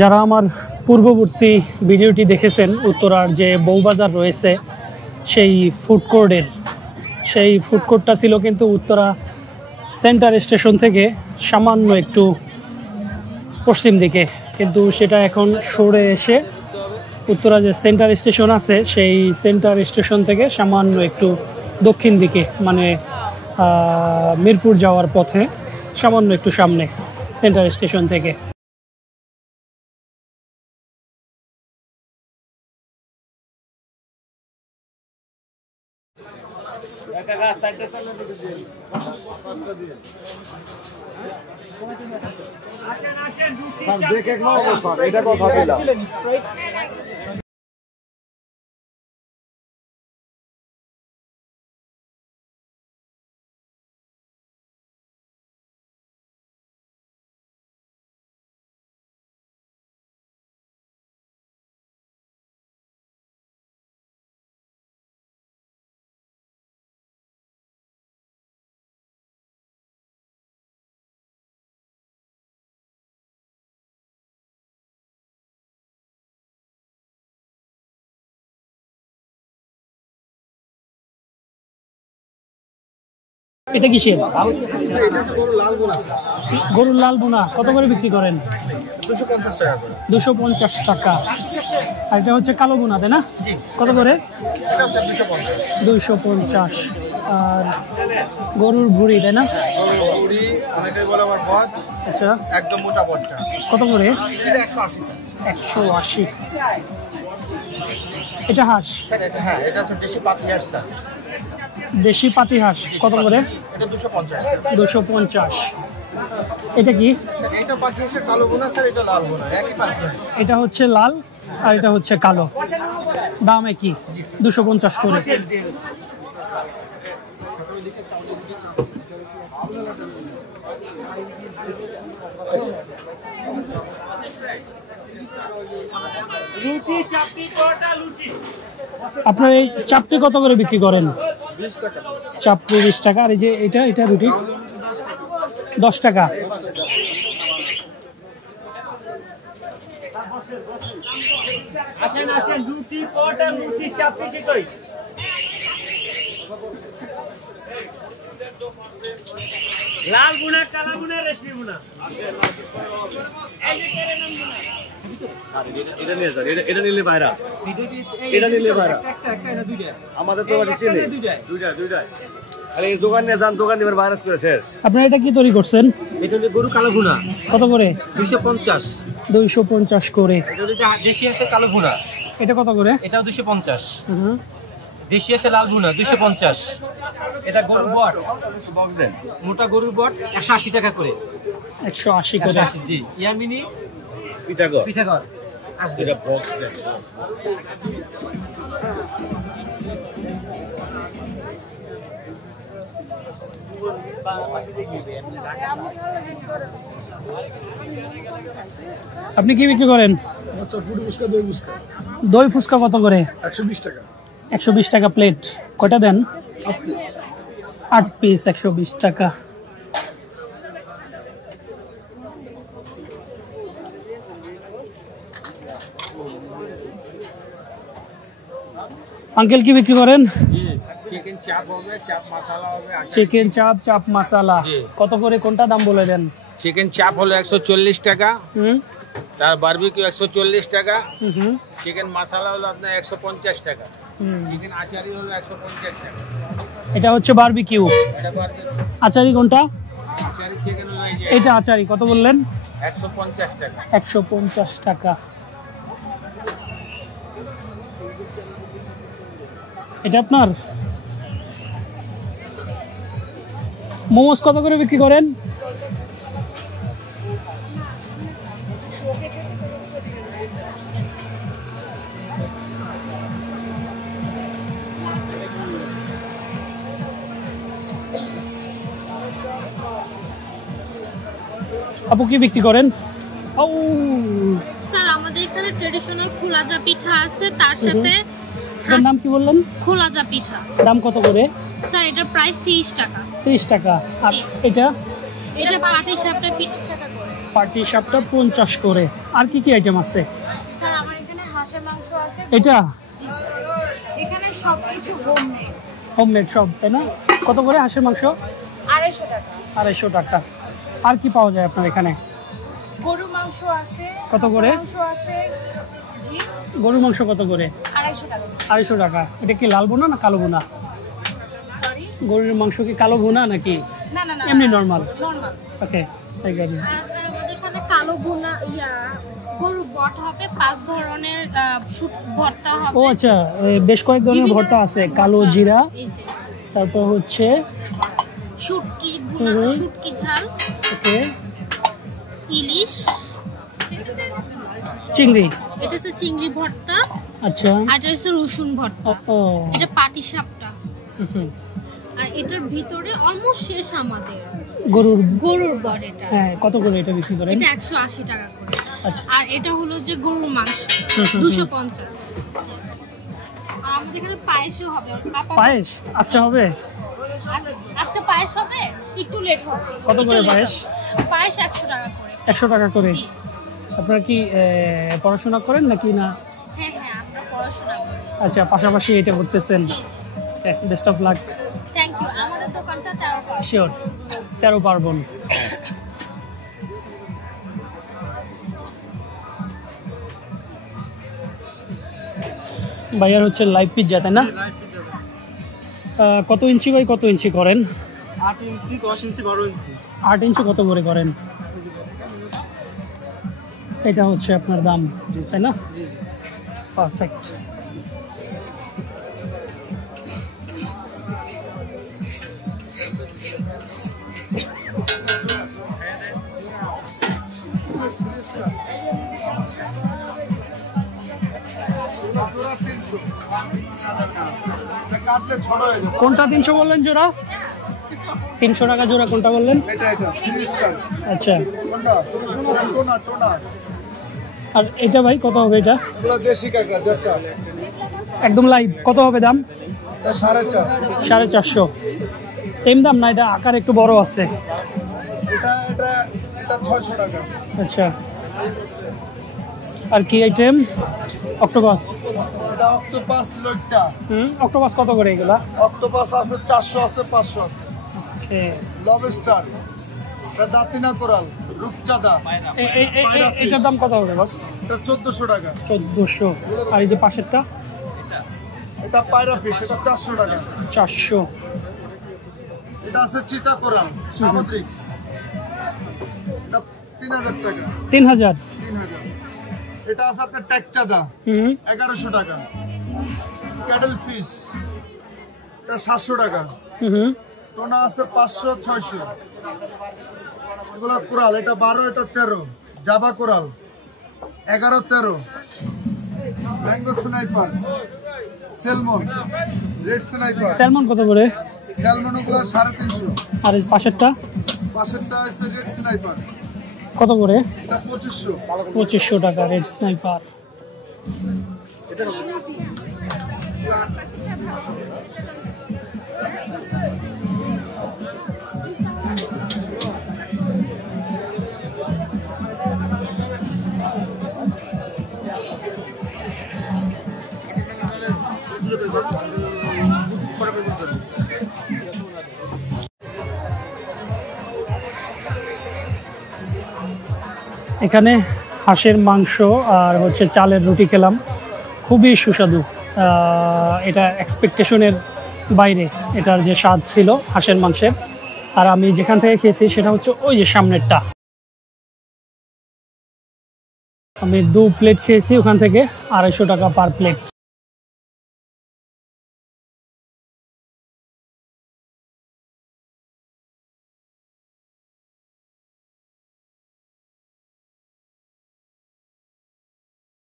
যারা আমার পূর্ববর্তী ভিডিওটি দেখেছেন উত্তরার যে বউবাজার রয়েছে সেই ফুড কোর্টটা ছিল কিন্তু উত্তরা সেন্টার স্টেশন থেকে সামান্য একটু পশ্চিম দিকে, কিন্তু সেটা এখন সরে এসে উত্তরা যে সেন্টার স্টেশন আছে সেই সেন্টার স্টেশন থেকে সামান্য একটু দক্ষিণ দিকে, মানে মিরপুর যাওয়ার পথে সামান্য একটু সামনে সেন্টার স্টেশন থেকে। এটা কথা দিলাম। এটা কিসের? গরুর লাল বোনা। কত করে বিক্রি করেন? 250 টাকা করে। 250 টাকা। আর এটা হচ্ছে কালো বোনা, তাই না? কত করে? এটা হচ্ছে 250। 250। আর গরুর ভুঁড়ি, তাই না? গরুর ভুঁড়ি অনেকেই বলে আবার বট। আচ্ছা, একদম মোটা বটটা। কত করে? এটা 180 টাকা। 180। এটা হাঁস? হ্যাঁ, এটা হচ্ছে দেশি পাতি হাঁস স্যার। দেশি পাতি হাঁস কত করে? এটা 250। 250। এটা কি? এটা পাতি হাঁসের কালো বোনা স্যার, এটা লাল বোনা, একই পাতি হাঁস। এটা হচ্ছে লাল আর এটা হচ্ছে কালো, দাম একই, 250 করে। আপনার এই চাপটি কত করে বিক্রি করেন? 20 টাকা। চাপটি 20 টাকা। আর এই যে এটা রুটি 10 টাকা। আসেন রুটি পট আর লুচি চাপটি সেটাই। লাল বুনা, কালা বুনা, রেশমি বুনা। এই যে তেরে নাম বুনা। এটা নিয়ে যান, এটা নিলে ভাইরাস, এটা নিলে ভাইরাস। এটা দুইটা। আমাদের তো আছে চিনি দুইটা। আরে এই দোকান নিয়ে যান, দোকান নিয়ে ভাইরাস করে শেষ। আপনারা এটা কি তৈরি করছেন? এটা হলো গরু কালো ভুনা। কত করে? 250। 250 করে। এটা হলো দেশি হাঁসের কালো ভুনা। এটা কত করে? এটাও 250। দেশি হাঁসের লাল ভুনা 250। এটা গরুর বট, বক্স দেন। মোটা গরুর বট 180 টাকা করে। 180 করে। 180 জি। ইয়ামিনি পিঠাগড় আসবে। এটা বক্স দেন। আপনি কি বিক্রি করেন? দই ফুচকা কত করে? 120 টাকা। 120 টাকা প্লেট। কয়টা দেন? 8 পিস 120 টাকা। আঙ্কেল কি বিক্রি করেন? চিকেন চাপ হবে, চাপ মশলা হবে। চিকেন চাপ, চাপ মশলা কত করে? কোনটা দাম বলে দেন। চিকেন চাপ হলো 140 টাকা, তার বারবিকিউ 140 টাকা, চিকেন মশলা হলো আপনার 150 টাকা, চিকেন আচারি হলো 150 টাকা। এটা হচ্ছে বারবিকিউ। এটা বারবিকিউ। আচারি কোনটা? আচারি চিকেন হলো এই যে এটা আচারি কত বললেন? 150 টাকা। 150 টাকা। এটা আপনার? মোমোস কত করে বিক্রি করেন? আপু কি বিক্রি করেন? ও স্যার আমাদের এখানে ট্রেডিশনাল খোলাজা পিঠা আছে, তার সাথে এর নাম কি বললেন? খোলাজা পিঠা। দাম কত করে? স্যার এটার প্রাইস 30 টাকা। 30 টাকা। আর জি। এটা? এটা পাটি সাপটা 20 টাকা করে। পাটি সাপটা 50 করে। আর কি কি আইটেম আছে? স্যার আমার এখানে হাঁসের মাংস আছে। এটা জি স্যার, এখানে সবকিছু হোমমেড। হোমমেড সব, তাই না? কত করে হাঁসের মাংস? 250 টাকা। 250 টাকা। আর কি পাওয়া যায় আপনার এখানে? গরু মাংস আছে। কত করে? হাঁসের মাংস আছে। জি, গরুর মাংস কত করে? 250 টাকা। 250 টাকা। এটা কি লাল বোনা না কালো বোনা? সরি, গরুর মাংস কি কালো বোনা নাকি না না না, এমনি নরমাল? নরমাল। ওকে, তাই গেল। আর আমাদের এখানে কালো ভুনা গরুর বট হবে, 5 ধরনের শুট ভর্তা হবে। ও আচ্ছা, বেশ কয়েক ধরনের ভর্তা আছে। কালো জিরা, এই যে তারপর হচ্ছে শুটকি ভুনা, শুটকি ঝাল, ওকে ইলিশ, চিংড়ি। এটা হচ্ছে চিংড়ি ভর্তা, আচ্ছা, আর এটা হচ্ছে রসুন ভর্তা। ও এটা পাটি সাপটা। হুম। আর এটার ভিতরে অলমোস্ট শেষ আমাদের গরুর, গরুর বট। এটা হ্যাঁ, কত করে এটা বিক্রি করেন? এটা 180 টাকা করে। আচ্ছা, আর এটা হলো যে গরুর মাংস, হুম, হুম, 250। আর আমাদের এখানে পায়েসও হবে। পায়েস আচ্ছা হবে। আজকে পায়েস হবে, একটু লেট হবে। কত করে একটু late পায়েস? হবে। পায়েস 100 টাকা করে। 100 টাকা করে। জি। আপনারা কি পড়াশোনা করেন নাকি না? হ্যাঁ হ্যাঁ, আমরা পড়াশোনা করি। আচ্ছা, পাশাপাশি এটা করতেছেন। জি, best of luck. Thank you. আমাদের দোকানটা 13 পাঁচ। শিওর, 13 পার্বণ। ভাইয়ার হচ্ছে লাইভ পিৎজা, তাই না? কত ইঞ্চি বাই কত ইঞ্চি করেন? 8 ইঞ্চি, 10 ইঞ্চি, 12 ইঞ্চি। 8 ইঞ্চি কত করে করেন? এটা হচ্ছে আপনার দাম, তাই না? জি জি। পারফেক্ট। কাটলে ছোট হয়ে যাবে। কোনটা 300 বললেন জোড়া? 300 টাকা জোড়া। কোনটা বললেন? এটা 3 স্টার। আচ্ছা, কোনটা? টোনা টোনা। আর এটা ভাই কত হবে? এটা এগুলো দেশি কাঁকড়া যেটা। একদম লাইভ। কত হবে দাম? এটা 4.5। 450। সেম দাম না? এটা আকার একটু বড় আছে। এটা এটা এটা 600 টাকা। আচ্ছা, আর কি আইটেম? অক্টোপাস। এটা অক্টোপাস লোটটা। অক্টোপাস কত করে এগুলা? অক্টোপাস আছে 400 আছে, 500 আছে। ওকে, লবস্টার, এটা দাঁতিনা কোরাল, রূপচাঁদা, এটার দাম কত হবে বস? এটা 1400 টাকা। 1400। আর এই যে পাশেরটা? এটা পায়রা ফিশ, এটা 400 টাকা। 400। এটা আছে চিতা কোরাল সামুদ্রিক, এটা 3000 টাকা। 3000। 3000। এটা আছে আপনার ট্যাকচাদা, 1100 টাকা। ক্যাডেল ফিশ, এটা 700 টাকা। টোনা আছে 500, 600। এগুলো কোরাল, এটা 12, এটা 13। জাবা কোরাল 11, 13। Mango snapper, salmon, red snapper. Salmon কত করে? স্যালমন ওগুলো 350। আর এই পাশেরটা? পাশেরটা আছে রেড স্নাইপার, কত করে? এটা 2500। 2500 টাকা রেড স্নাইপার। এখানে হাঁসের মাংস আর হচ্ছে চালের রুটি খেলাম, খুবই সুস্বাদু। এটা এক্সপেকটেশনের বাইরে এটার যে স্বাদ ছিল হাঁসের মাংসের। আর আমি যেখান থেকে খেয়েছি সেটা হচ্ছে ওই যে সামনেরটা। আমি 2 প্লেট খেয়েছি ওখান থেকে, 250 টাকা পার প্লেট।